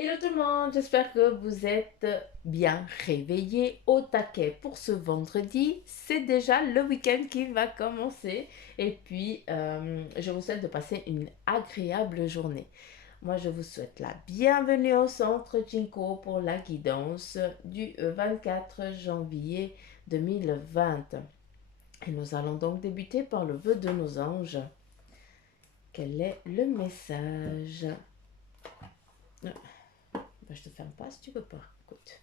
Hello tout le monde, j'espère que vous êtes bien réveillés au taquet pour ce vendredi. C'est déjà le week-end qui va commencer et puis je vous souhaite de passer une agréable journée. Moi je vous souhaite la bienvenue au centre Jinko pour la guidance du 24 janvier 2020. Et nous allons donc débuter par le vœu de nos anges. Quel est le message? Je te ferme pas si tu veux pas. Écoute.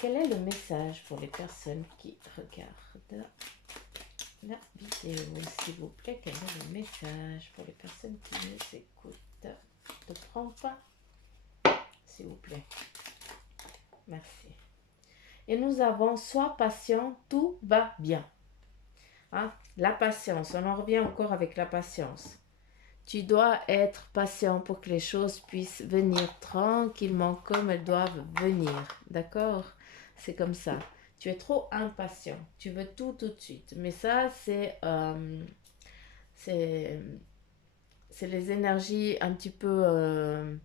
Quel est le message pour les personnes qui regardent la vidéo, s'il vous plaît? Quel est le message pour les personnes qui nous écoutent? Ne prends pas, s'il vous plaît. Merci. Et nous avons sois patient, tout va bien. Hein? La patience, on en revient encore avec la patience. Tu dois être patient pour que les choses puissent venir tranquillement comme elles doivent venir. D'accord? C'est comme ça. Tu es trop impatient. Tu veux tout tout de suite. Mais ça, c'est, c'est les énergies un petit peu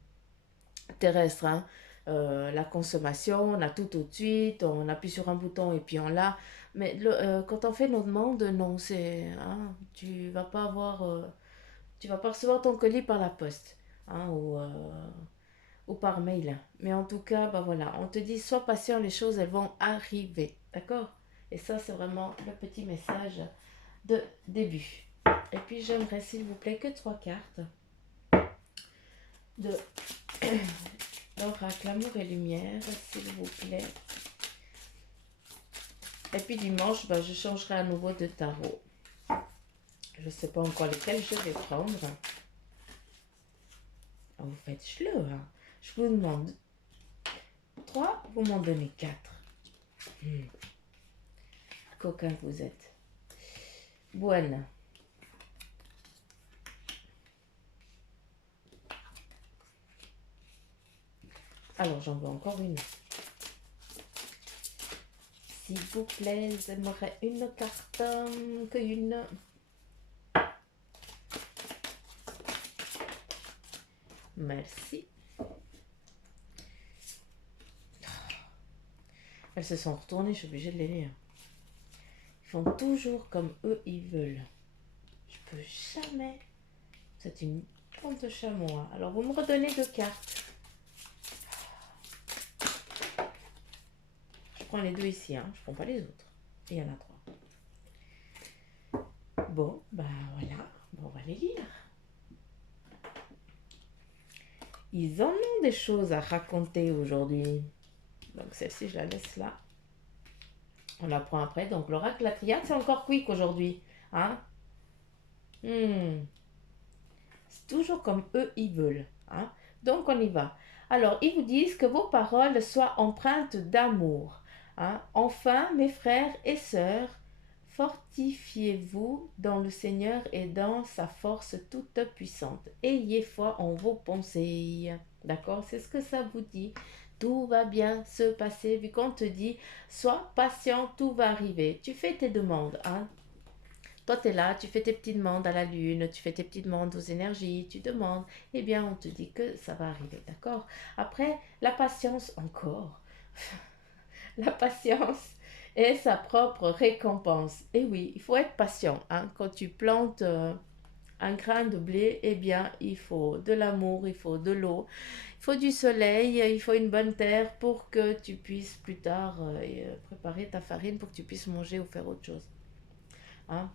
terrestres. Hein. La consommation, on a tout tout de suite. On appuie sur un bouton et puis on l'a. Mais quand on fait nos demandes, non, c'est... Hein, tu vas pas recevoir ton colis par la poste, hein, ou par mail. Mais en tout cas, bah voilà, on te dit sois patient, les choses elles vont arriver, d'accord? Et ça c'est vraiment le petit message de début. Et puis j'aimerais s'il vous plaît que trois cartes de l'oracle amour et lumière, s'il vous plaît. Et puis dimanche, bah, je changerai à nouveau de tarot. Je ne sais pas encore lesquels je vais prendre. Ah, vous faites le, hein. Je vous demande 3, vous m'en donnez 4. Coquin que vous êtes. Bueno. Alors, j'en veux encore une. S'il vous plaît, j'aimerais une carte qu'une. Merci. Elles se sont retournées, je suis obligée de les lire. Ils font toujours comme eux ils veulent. Je peux jamais. C'est une plante de chamois. Alors, vous me redonnez deux cartes. Je prends les deux ici, hein. Je prends pas les autres. Il y en a 3. Bon, bah voilà. Bon, on va les lire. Ils en ont des choses à raconter aujourd'hui. Donc celle-ci, je la laisse là. On la prend après. Donc l'oracle, la triade, c'est encore quick aujourd'hui. Hein? C'est toujours comme eux, ils veulent. Hein? Donc on y va. Alors, ils vous disent que vos paroles soient empreintes d'amour. Hein? Enfin, mes frères et sœurs, fortifiez-vous dans le Seigneur et dans sa force toute puissante. Ayez foi en vos pensées. D'accord? C'est ce que ça vous dit. Tout va bien se passer vu qu'on te dit sois patient, tout va arriver. Tu fais tes demandes. Hein? Toi, tu es là, tu fais tes petites demandes à la lune, tu fais tes petites demandes aux énergies, tu demandes. Eh bien, on te dit que ça va arriver. D'accord? Après, la patience encore. La patience est sa propre récompense. Et oui, il faut être patient. Hein? Quand tu plantes un grain de blé, eh bien, il faut de l'amour, il faut de l'eau, il faut du soleil, il faut une bonne terre pour que tu puisses plus tard préparer ta farine pour que tu puisses manger ou faire autre chose. Hein?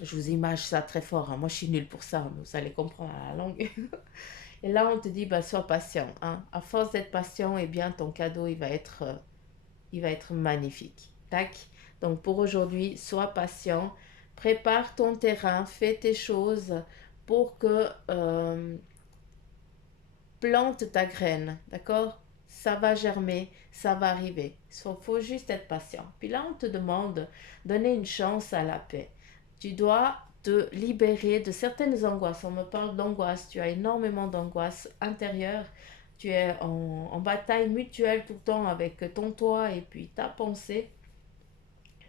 Je vous image ça très fort. Hein? Moi, je suis nulle pour ça. Vous allez comprendre à la langue. Et là, on te dit, bah, sois patient. Hein? À force d'être patient, eh bien, ton cadeau, il va être magnifique. Tac. Donc, pour aujourd'hui, sois patient. Prépare ton terrain. Fais tes choses pour que plante ta graine. D'accord? Ça va germer, ça va arriver. Il faut juste être patient. Puis là, on te demande, donner une chance à la paix. Tu dois te libérer de certaines angoisses. On me parle d'angoisse. Tu as énormément d'angoisse intérieure. Tu es en bataille mutuelle tout le temps avec ton toi et puis ta pensée.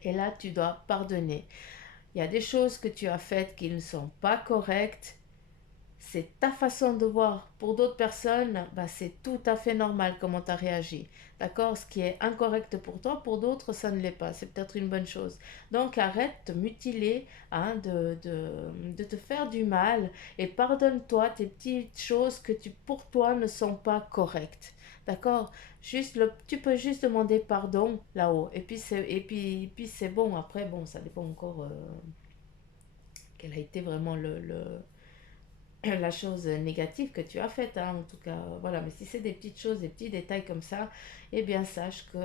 Et là, tu dois pardonner. Il y a des choses que tu as faites qui ne sont pas correctes. c'est ta façon de voir. Pour d'autres personnes, bah, c'est tout à fait normal comment tu as réagi. D'accord? Ce qui est incorrect pour toi, pour d'autres, ça ne l'est pas. C'est peut-être une bonne chose. Donc arrête de mutiler, hein, de te faire du mal et pardonne-toi tes petites choses que pour toi ne sont pas correctes. D'accord? Tu peux juste demander pardon là-haut. Et puis c'est bon. Après, bon, ça dépend encore quel a été vraiment la chose négative que tu as faite, hein, en tout cas, voilà. Mais si c'est des petites choses, des petits détails comme ça, eh bien, sache que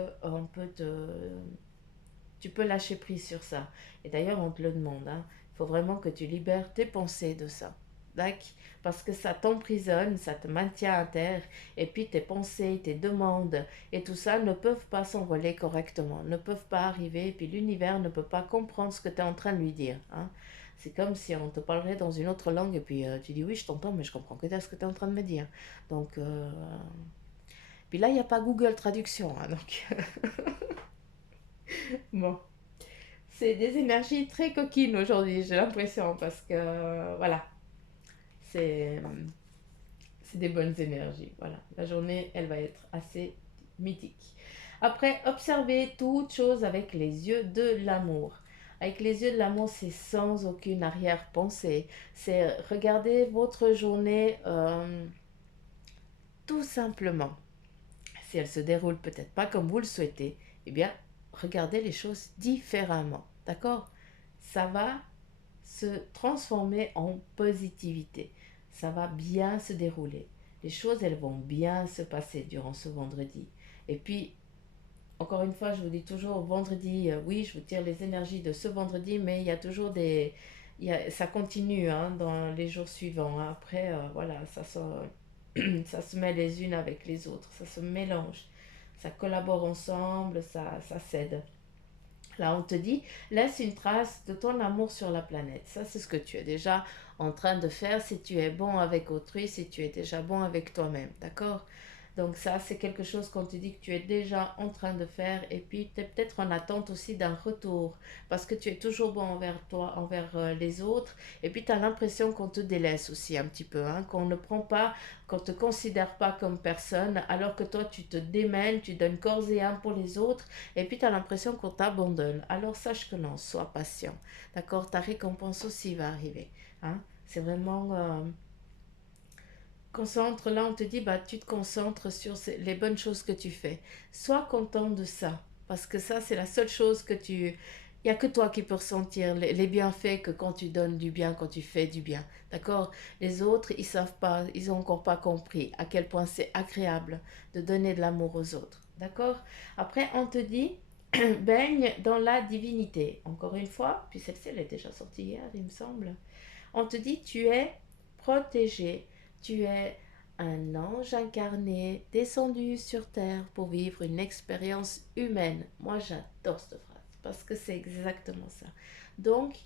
tu peux lâcher prise sur ça. Et d'ailleurs, on te le demande, hein. Il faut vraiment que tu libères tes pensées de ça. D'accord? Parce que ça t'emprisonne, ça te maintient à terre, et puis tes pensées, tes demandes et tout ça ne peuvent pas s'envoler correctement, ne peuvent pas arriver, et puis l'univers ne peut pas comprendre ce que tu es en train de lui dire, hein. C'est comme si on te parlerait dans une autre langue, et puis tu dis oui, je t'entends, mais je comprends que ce que tu es en train de me dire. Donc, puis là, il n'y a pas Google Traduction, hein, donc, bon. C'est des énergies très coquines aujourd'hui, j'ai l'impression, parce que voilà, c'est c'est des bonnes énergies. Voilà, la journée, elle va être assez mythique. Après, observez toute chose avec les yeux de l'amour. Avec les yeux de l'amour, c'est sans aucune arrière-pensée. C'est regarder votre journée tout simplement. Si elle se déroule peut-être pas comme vous le souhaitez, eh bien, regardez les choses différemment. D'accord? Ça va se transformer en positivité. Ça va bien se dérouler. Les choses, elles vont bien se passer durant ce vendredi. Et puis, encore une fois, je vous dis toujours, vendredi, oui, je vous tire les énergies de ce vendredi, mais il y a toujours ça continue, hein, dans les jours suivants, hein. Après, voilà, ça se met les unes avec les autres, ça se mélange, ça collabore ensemble, ça s'aide. Là, on te dit, laisse une trace de ton amour sur la planète. Ça, c'est ce que tu es déjà en train de faire si tu es bon avec autrui, si tu es déjà bon avec toi-même. D'accord? Donc ça, c'est quelque chose qu'on te dit que tu es déjà en train de faire et puis tu es peut-être en attente aussi d'un retour parce que tu es toujours bon envers toi, envers les autres et puis tu as l'impression qu'on te délaisse aussi un petit peu, hein, qu'on ne prend pas, qu'on ne te considère pas comme personne alors que toi tu te démènes, tu donnes corps et âme pour les autres et puis tu as l'impression qu'on t'abandonne. Alors sache que non, sois patient. D'accord? Ta récompense aussi va arriver. Hein? C'est vraiment... concentre, là on te dit, bah, tu te concentres sur les bonnes choses que tu fais. Sois content de ça, parce que ça c'est la seule chose que tu... Il n'y a que toi qui peux ressentir les bienfaits que quand tu donnes du bien, quand tu fais du bien. D'accord? Les autres, ils savent pas, ils n'ont encore pas compris à quel point c'est agréable de donner de l'amour aux autres. D'accord? Après, on te dit, baigne dans la divinité. Encore une fois, puis celle-ci, elle est déjà sortie hier, il me semble. On te dit, tu es protégé, tu es un ange incarné descendu sur Terre pour vivre une expérience humaine. Moi, j'adore cette phrase parce que c'est exactement ça. Donc,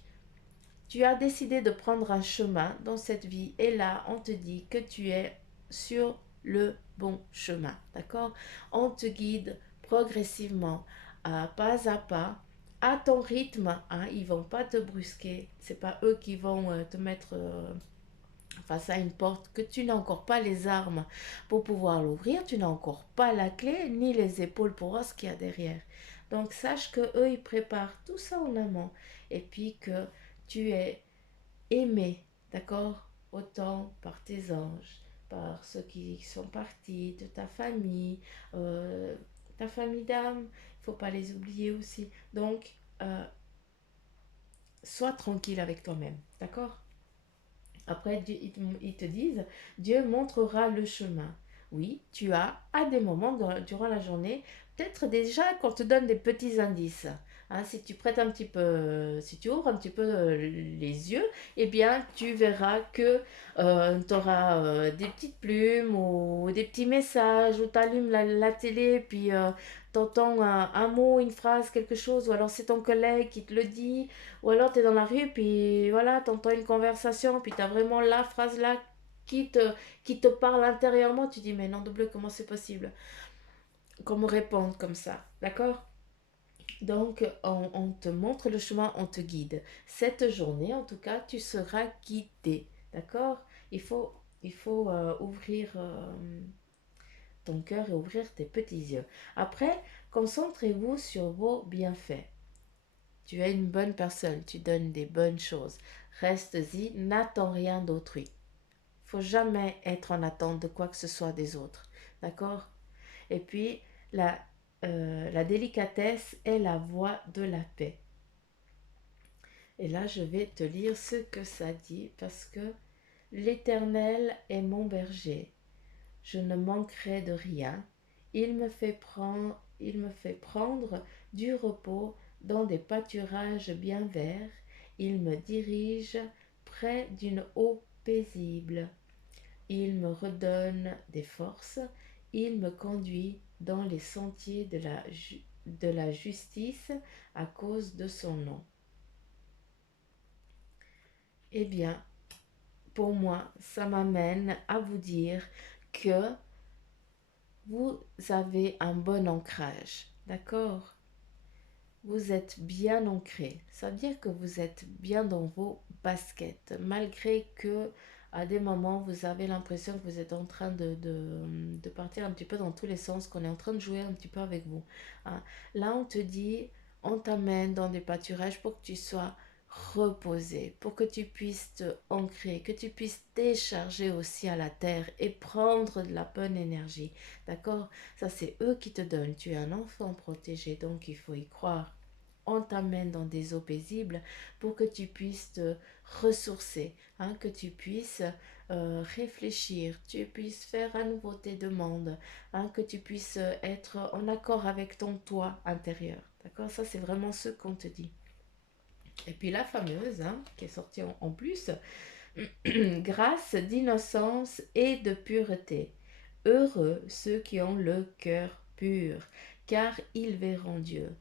tu as décidé de prendre un chemin dans cette vie et là, on te dit que tu es sur le bon chemin. D'accord? On te guide progressivement, pas à pas, à ton rythme. Hein, ils vont pas te brusquer. C'est pas eux qui vont te mettre face à une porte que tu n'as encore pas les armes pour pouvoir l'ouvrir, tu n'as encore pas la clé ni les épaules pour voir ce qu'il y a derrière. Donc sache que eux ils préparent tout ça en amont et puis que tu es aimé, d'accord? Autant par tes anges, par ceux qui sont partis, de euh, ta famille d'âme, il faut pas les oublier aussi. Donc sois tranquille avec toi-même, d'accord? Après, ils te disent, Dieu montrera le chemin. Oui, tu as, à des moments durant la journée, peut-être déjà qu'on te donne des petits indices. Hein, si tu prêtes un petit peu, si tu ouvres un petit peu les yeux, eh bien, tu verras que tu auras des petites plumes ou des petits messages, ou tu allumes la télé, puis tu entends un mot, une phrase, quelque chose, ou alors c'est ton collègue qui te le dit, ou alors tu es dans la rue, puis voilà, tu entends une conversation, puis tu as vraiment la phrase là qui te, qui te parle intérieurement. Tu dis, mais non de bleu, comment c'est possible qu'on me réponde comme ça? D'accord? Donc, on te montre le chemin, on te guide. Cette journée, en tout cas, tu seras guidé. D'accord? Il faut, ouvrir ton cœur et ouvrir tes petits yeux. Après, concentrez-vous sur vos bienfaits. Tu es une bonne personne, tu donnes des bonnes choses. Reste-y, n'attends rien d'autrui. Faut jamais être en attente de quoi que ce soit des autres. D'accord? Et puis, la, la délicatesse est la voie de la paix. Et là, je vais te lire ce que ça dit parce que l'Éternel est mon berger. Je ne manquerai de rien. Il me fait prendre du repos dans des pâturages bien verts. Il me dirige près d'une eau paisible. Il me redonne des forces. Il me conduit dans les sentiers de la justice à cause de son nom. Eh bien, pour moi, ça m'amène à vous dire que vous avez un bon ancrage, d'accord? Vous êtes bien ancré. Ça veut dire que vous êtes bien dans vos baskets, malgré que à des moments, vous avez l'impression que vous êtes en train de partir un petit peu dans tous les sens, qu'on est en train de jouer un petit peu avec vous, hein. Là, on te dit, on t'amène dans des pâturages pour que tu sois reposé, pour que tu puisses te ancrer, que tu puisses décharger aussi à la terre et prendre de la bonne énergie. D'accord? Ça, c'est eux qui te donnent. Tu es un enfant protégé, donc il faut y croire. On t'amène dans des eaux paisibles pour que tu puisses te ressourcer, hein, que tu puisses réfléchir, tu puisses faire à nouveau tes demandes, hein, que tu puisses être en accord avec ton toi intérieur. D'accord? Ça, c'est vraiment ce qu'on te dit. Et puis la fameuse, hein, qui est sortie en plus, grâce d'innocence et de pureté. Heureux ceux qui ont le cœur pur, car ils verront Dieu.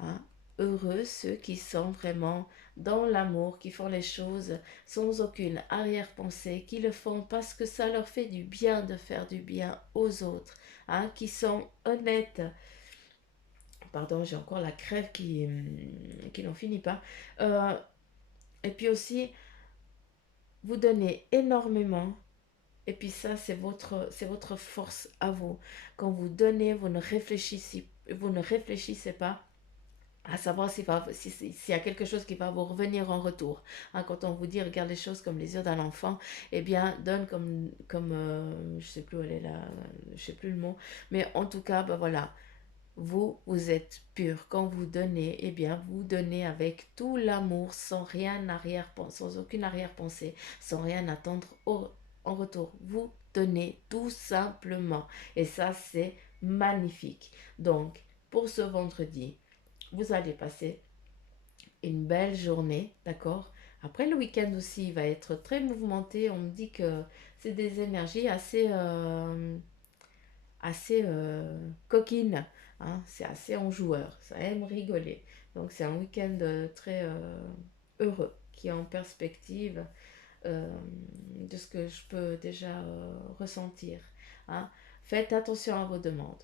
Hein. Heureux ceux qui sont vraiment dans l'amour, qui font les choses sans aucune arrière-pensée, qui le font parce que ça leur fait du bien de faire du bien aux autres, hein, qui sont honnêtes. Pardon, j'ai encore la crève qui n'en finit pas. Euh, et puis aussi, vous donnez énormément. Et puis ça, c'est votre force à vous. Quand vous donnez, vous ne réfléchissez pas à savoir s'il y a quelque chose qui va vous revenir en retour. Hein, quand on vous dit, regarde les choses comme les yeux d'un enfant, eh bien, donne je sais plus où elle est là, je sais plus le mot, mais en tout cas, ben voilà, vous êtes pur. Quand vous donnez, eh bien, vous donnez avec tout l'amour, sans aucune arrière-pensée, sans rien attendre en retour. Vous donnez tout simplement. Et ça, c'est magnifique. Donc, pour ce vendredi, vous allez passer une belle journée, d'accord? Après, le week-end aussi, il va être très mouvementé. On me dit que c'est des énergies assez coquines, hein. C'est assez enjoueur, ça aime rigoler. Donc, c'est un week-end très heureux qui est en perspective euh, de ce que je peux déjà ressentir, hein. Faites attention à vos demandes.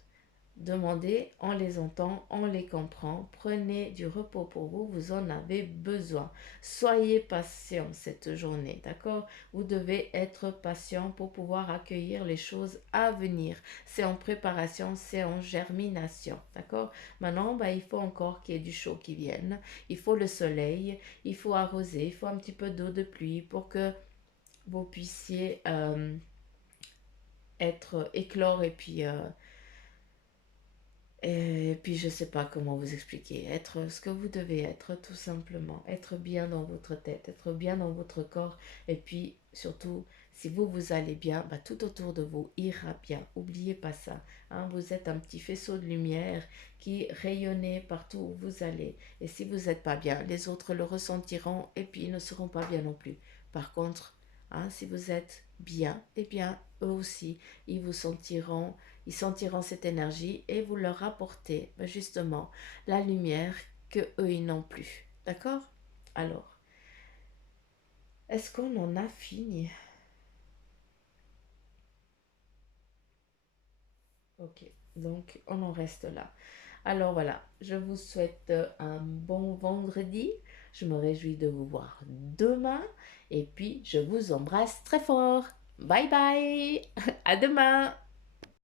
Demandez, on les entend, on les comprend. Prenez du repos pour vous, vous en avez besoin. Soyez patient cette journée, d'accord? Vous devez être patient pour pouvoir accueillir les choses à venir. C'est en préparation, c'est en germination, d'accord? Maintenant, bah, il faut encore qu'il y ait du chaud qui vienne. Il faut le soleil, il faut arroser, il faut un petit peu d'eau de pluie pour que vous puissiez être éclore et puis, je sais pas comment vous expliquer. Être ce que vous devez être, tout simplement. Être bien dans votre tête, être bien dans votre corps. Et puis, surtout, si vous allez bien, bah, tout autour de vous ira bien. N'oubliez pas ça, hein. Vous êtes un petit faisceau de lumière qui rayonnez partout où vous allez. Et si vous n'êtes pas bien, les autres le ressentiront et puis ils ne seront pas bien non plus. Par contre, hein, si vous êtes bien, eh bien, eux aussi, ils sentiront cette énergie et vous leur apportez justement la lumière que eux ils n'ont plus. D'accord? Alors, est-ce qu'on en a fini? Ok, donc on en reste là. Alors voilà, je vous souhaite un bon vendredi. Je me réjouis de vous voir demain. Et puis, je vous embrasse très fort. Bye bye. À demain.